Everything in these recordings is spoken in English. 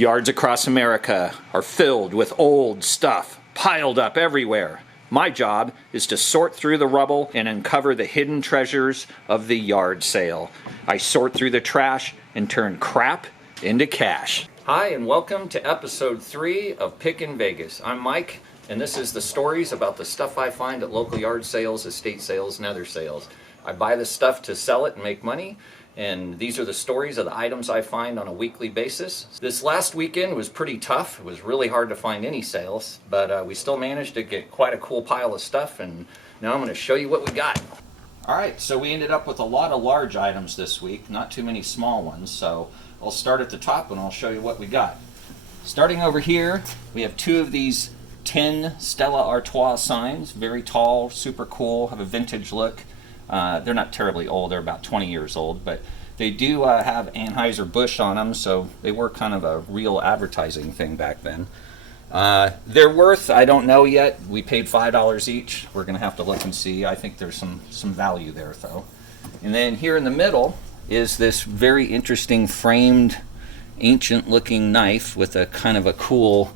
Yards across America are filled with old stuff piled up everywhere. My job is to sort through the rubble and uncover the hidden treasures of the yard sale. I sort through the trash and turn crap into cash. Hi, and welcome to episode 3 of Pickin Vegas. I'm Mike, and this is the stories about the stuff I find at local yard sales, estate sales, and other sales. I buy this stuff to sell it and make money, and these are the stories of the items I find on a weekly basis. This last weekend was pretty tough. It was really hard to find any sales, but we still managed to get quite a cool pile of stuff, and now I'm going to show you what we got. Alright, so we ended up with a lot of large items this week, not too many small ones, so I'll start at the top and I'll show you what we got. Starting over here, we have 2 of these 10 Stella Artois signs, very tall, super cool, have a vintage look. They're not terribly old, they're about 20 years old, but they do have Anheuser-Busch on them, so they were kind of a real advertising thing back then. They're worth, I don't know yet, we paid $5 each. We're going to have to look and see. I think there's some value there though. And then here in the middle is this very interesting framed, ancient looking knife with a kind of a cool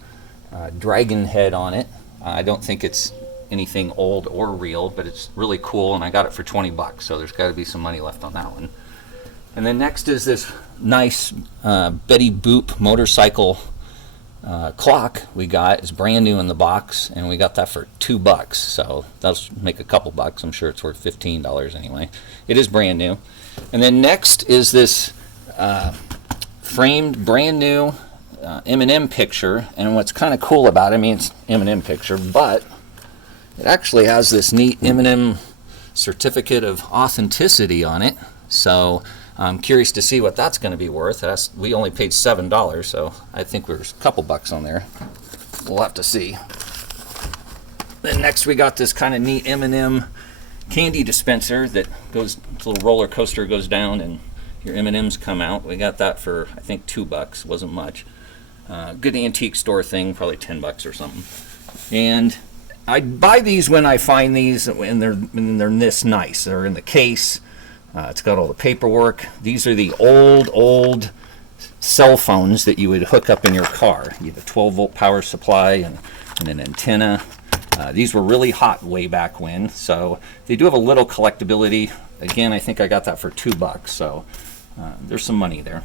dragon head on it. I don't think it's anything old or real, but it's really cool, and I got it for 20 bucks, so there's got to be some money left on that one. And then next is this nice Betty Boop motorcycle clock we got. It's brand new in the box, and we got that for 2 bucks, so that'll make a couple bucks. I'm sure it's worth $15 anyway. It is brand new. And then next is this framed brand new M&M picture, and what's kind of cool about it, I mean, it's M&M picture, but it actually has this neat M&M certificate of authenticity on it, so I'm curious to see what that's going to be worth. We only paid $7, so I think there's a couple bucks on there. We'll have to see. Then next we got this kind of neat M&M candy dispenser that goes, it's a little roller coaster, goes down and your M&Ms come out. We got that for, I think, 2 bucks. Wasn't much. Good antique store thing, probably 10 bucks or something. And I buy these when I find these, and they're this nice. They're in the case. It's got all the paperwork. These are the old cell phones that you would hook up in your car. You have a 12-volt power supply and an antenna. These were really hot way back when, so they do have a little collectability. Again, I think I got that for 2 bucks, so there's some money there.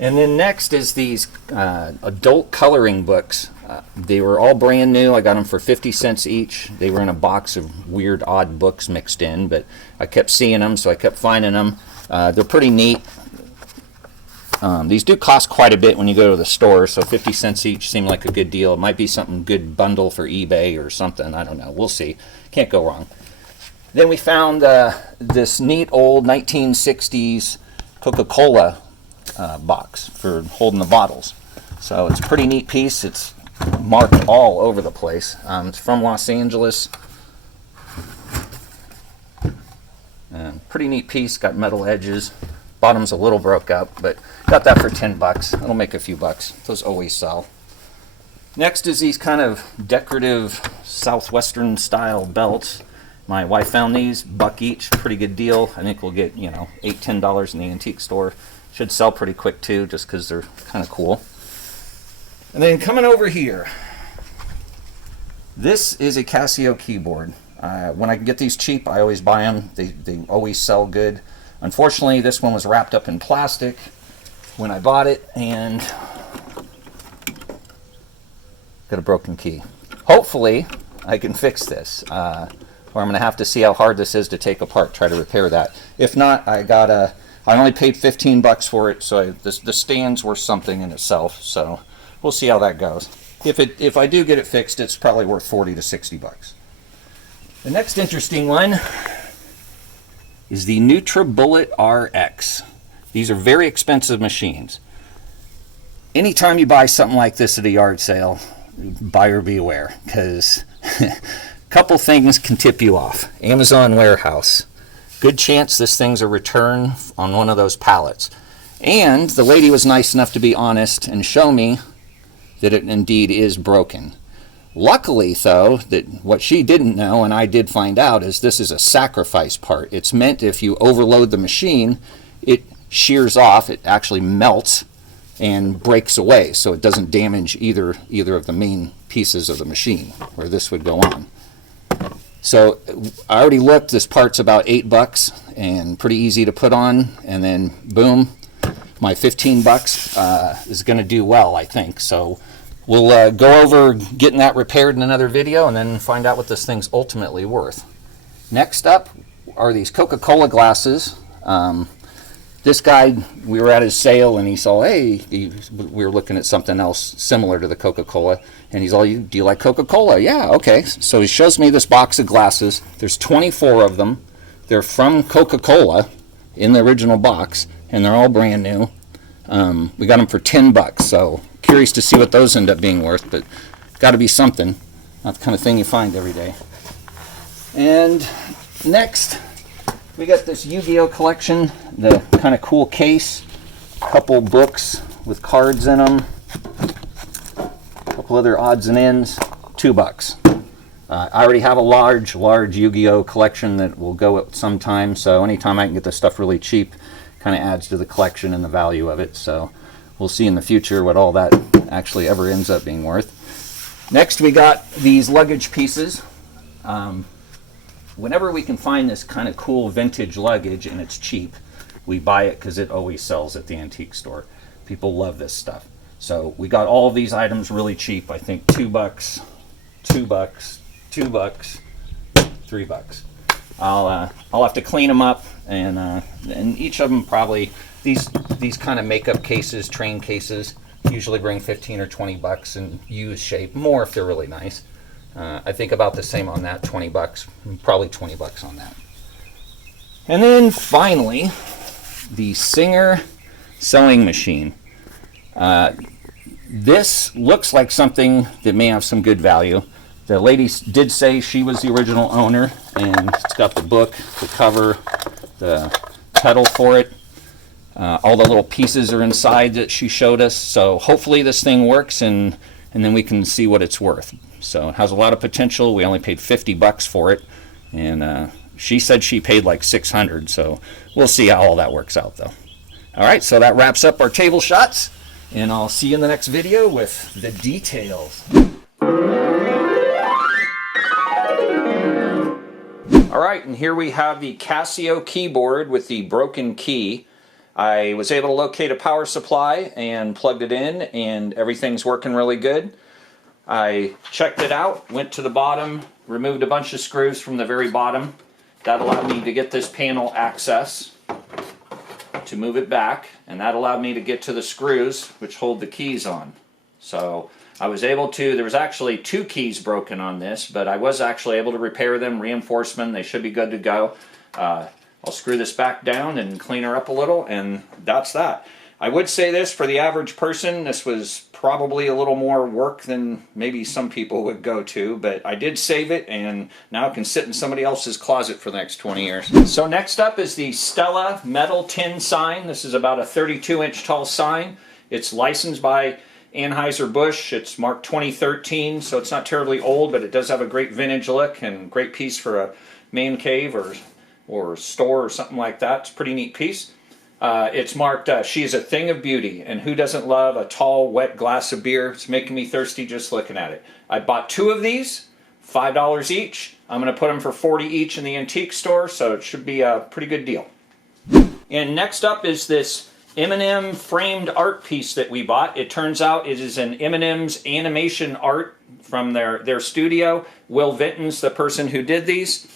And then next is these adult coloring books. They were all brand new. I got them for 50 cents each. They were in a box of weird, odd books mixed in, but I kept seeing them, so I kept finding them. They're pretty neat. These do cost quite a bit when you go to the store, so 50 cents each seemed like a good deal. It might be something good bundle for eBay or something. I don't know. We'll see. Can't go wrong. Then we found this neat old 1960s Coca-Cola box for holding the bottles. So it's a pretty neat piece. It's marked all over the place. It's from Los Angeles. And pretty neat piece. Got metal edges. Bottom's a little broke up, but got that for 10 bucks. It'll make a few bucks. Those always sell. Next is these kind of decorative southwestern style belts. My wife found these, $1 each, pretty good deal. I think we'll get, $8, $10 in the antique store. Should sell pretty quick too, just because they're kind of cool. And then coming over here, this is a Casio keyboard. When I can get these cheap, I always buy them. They always sell good. Unfortunately, this one was wrapped up in plastic when I bought it, and got a broken key. Hopefully, I can fix this. Or I'm going to have to see how hard this is to take apart, try to repair that. If not, I only paid 15 bucks for it, so the stand's worth something in itself, so we'll see how that goes. If I do get it fixed, it's probably worth 40 to 60 bucks. The next interesting one is the NutriBullet RX. These are very expensive machines. Anytime you buy something like this at a yard sale, buyer beware, because a couple things can tip you off. Amazon warehouse. Good chance this thing's a return on one of those pallets. And the lady was nice enough to be honest and show me that it indeed is broken. Luckily, though, that what she didn't know, and I did find out, is this is a sacrifice part. It's meant if you overload the machine, it shears off, it actually melts, and breaks away, so it doesn't damage either of the main pieces of the machine where this would go on. So I already looked, this part's about $8 and pretty easy to put on, and then boom, my $15 is going to do well, I think. So we'll go over getting that repaired in another video and then find out what this thing's ultimately worth. Next up are these Coca-Cola glasses. This guy, we were at his sale and he saw, hey, we were looking at something else similar to the Coca-Cola, and he's all, do you like Coca-Cola? Yeah, okay. So he shows me this box of glasses. There's 24 of them. They're from Coca-Cola in the original box, and they're all brand new. We got them for $10, so curious to see what those end up being worth, but got to be something. Not the kind of thing you find every day. And next, we got this Yu-Gi-Oh collection, the kind of cool case, a couple books with cards in them, a couple other odds and ends, $2. I already have a large Yu-Gi-Oh collection that will go at some time, so anytime I can get this stuff really cheap, kind of adds to the collection and the value of it. So we'll see in the future what all that actually ever ends up being worth. Next, we got these luggage pieces. Whenever we can find this kind of cool vintage luggage and it's cheap, we buy it because it always sells at the antique store. People love this stuff. So we got all of these items really cheap. I think $2, $2, $2, $3. I'll have to clean them up, and each of them probably, these kind of makeup cases, train cases, usually bring 15 or $20 in used shape, more if they're really nice. I think about the same on that, $20, probably $20 on that. And then finally, the Singer sewing machine. This looks like something that may have some good value. The lady did say she was the original owner, and it's got the book, the cover, the pedal for it. All the little pieces are inside that she showed us, so hopefully this thing works, and then we can see what it's worth. So it has a lot of potential. We only paid $50 for it, and she said she paid like $600, so we'll see how all that works out though. All right, so that wraps up our table shots, and I'll see you in the next video with the details. All right, and here we have the Casio keyboard with the broken key. I was able to locate a power supply and plugged it in, and everything's working really good. I checked it out, went to the bottom, removed a bunch of screws from the very bottom. That allowed me to get this panel access to move it back, and that allowed me to get to the screws which hold the keys on. So I was able to, there was actually 2 keys broken on this, but I was actually able to repair them, reinforce them. They should be good to go. I'll screw this back down and clean her up a little, and that's that. I would say this, for the average person, this was probably a little more work than maybe some people would go to, but I did save it, and now it can sit in somebody else's closet for the next 20 years. So next up is the Stella metal tin sign. This is about a 32-inch tall sign. It's licensed by Anheuser-Busch. It's marked 2013, so it's not terribly old, but it does have a great vintage look and great piece for a man cave or store or something like that. It's a pretty neat piece. It's marked, she is a thing of beauty, and who doesn't love a tall, wet glass of beer? It's making me thirsty just looking at it. I bought 2 of these, $5 each. I'm going to put them for $40 each in the antique store, so it should be a pretty good deal. And next up is this M&M framed art piece that we bought. It turns out it is an M&M's animation art from their studio. Will Vinton's the person who did these.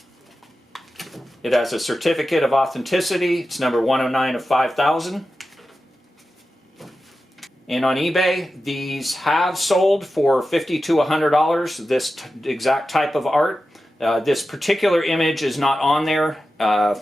It has a certificate of authenticity. It's number 109 of 5,000. And on eBay, these have sold for $50 to $100, this exact type of art. This particular image is not on there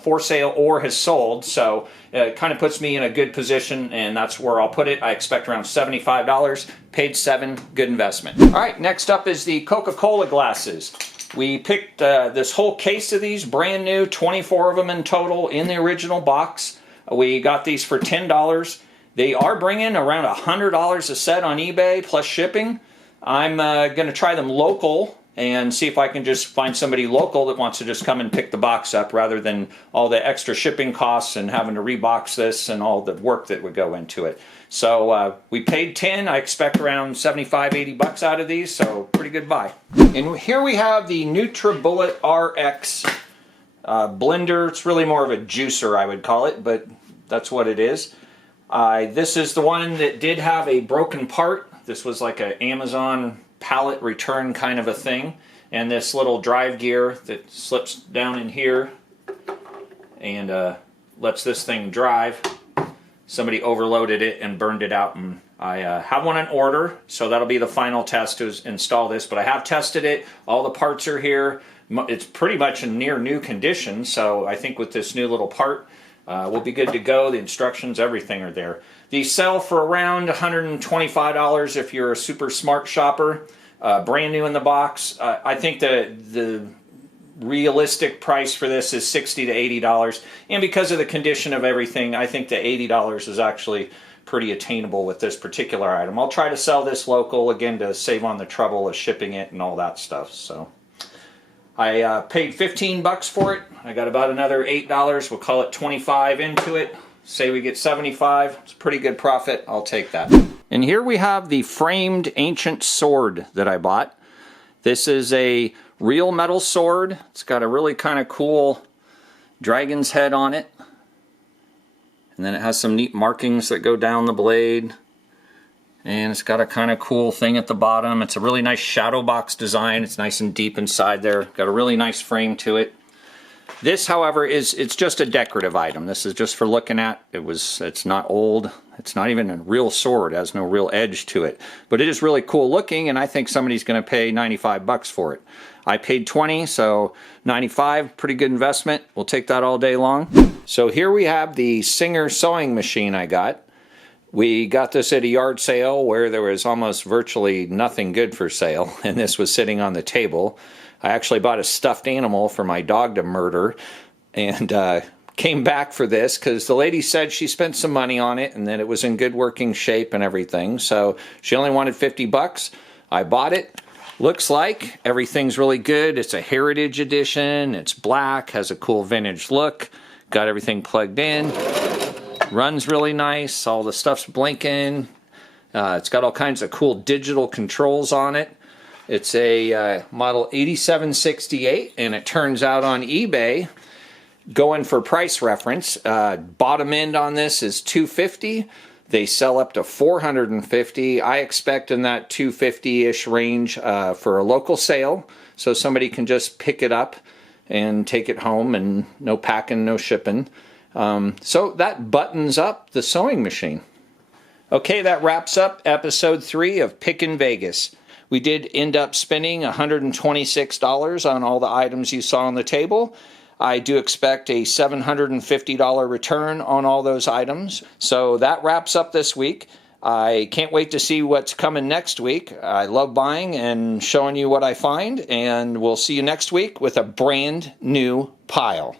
for sale or has sold, so it kind of puts me in a good position, and that's where I'll put it. I expect around $75, paid $7, good investment. All right, next up is the Coca-Cola glasses. We picked this whole case of these, brand new, 24 of them in total in the original box. We got these for $10. They are bringing around $100 a set on eBay plus shipping. I'm going to try them local and see if I can just find somebody local that wants to just come and pick the box up rather than all the extra shipping costs and having to rebox this and all the work that would go into it. So we paid 10. I expect around 75, 80 bucks out of these, so pretty good buy. And here we have the NutriBullet RX blender. It's really more of a juicer, I would call it, but that's what it is. This is the one that did have a broken part. This was like an Amazon pallet return kind of a thing. And this little drive gear that slips down in here and lets this thing drive. Somebody overloaded it and burned it out, and I have one on order, so that'll be the final test to install this. But I have tested it. All the parts are here. It's pretty much in near new condition, so I think with this new little part, we'll be good to go. The instructions, everything are there. These sell for around $125 if you're a super smart shopper. Brand new in the box. I think that the realistic price for this is $60 to $80, and because of the condition of everything, I think that $80 is actually pretty attainable with this particular item. I'll try to sell this local again to save on the trouble of shipping it and all that stuff. So I paid 15 bucks for it. I got about another $8. We'll call it 25 into it. Say we get 75. It's a pretty good profit. I'll take that. And here we have the framed ancient sword that I bought. This is a real metal sword. It's got a really kind of cool dragon's head on it. And then it has some neat markings that go down the blade. And it's got a kind of cool thing at the bottom. It's a really nice shadow box design. It's nice and deep inside there. Got a really nice frame to it. This, however, it's just a decorative item. This is just for looking at. It's not old. It's not even a real sword. It has no real edge to it. But it is really cool looking, and I think somebody's going to pay 95 bucks for it. I paid 20, so 95, pretty good investment. We'll take that all day long. So here we have the Singer sewing machine I got. We got this at a yard sale where there was almost virtually nothing good for sale, and this was sitting on the table. I actually bought a stuffed animal for my dog to murder, and came back for this because the lady said she spent some money on it and that it was in good working shape and everything. So she only wanted 50 bucks. I bought it. Looks like everything's really good. It's a heritage edition. It's black, has a cool vintage look. Got everything plugged in. Runs really nice. All the stuff's blinking. It's got all kinds of cool digital controls on it. It's a model 8768, and it turns out on eBay, going for price reference, bottom end on this is $250. They sell up to $450. I expect in that $250-ish range for a local sale, so somebody can just pick it up and take it home, and no packing, no shipping. So that buttons up the sewing machine. Okay, that wraps up episode 3 of Pickin Vegas. We did end up spending $126 on all the items you saw on the table. I do expect a $750 return on all those items. So that wraps up this week. I can't wait to see what's coming next week. I love buying and showing you what I find, and we'll see you next week with a brand new pile.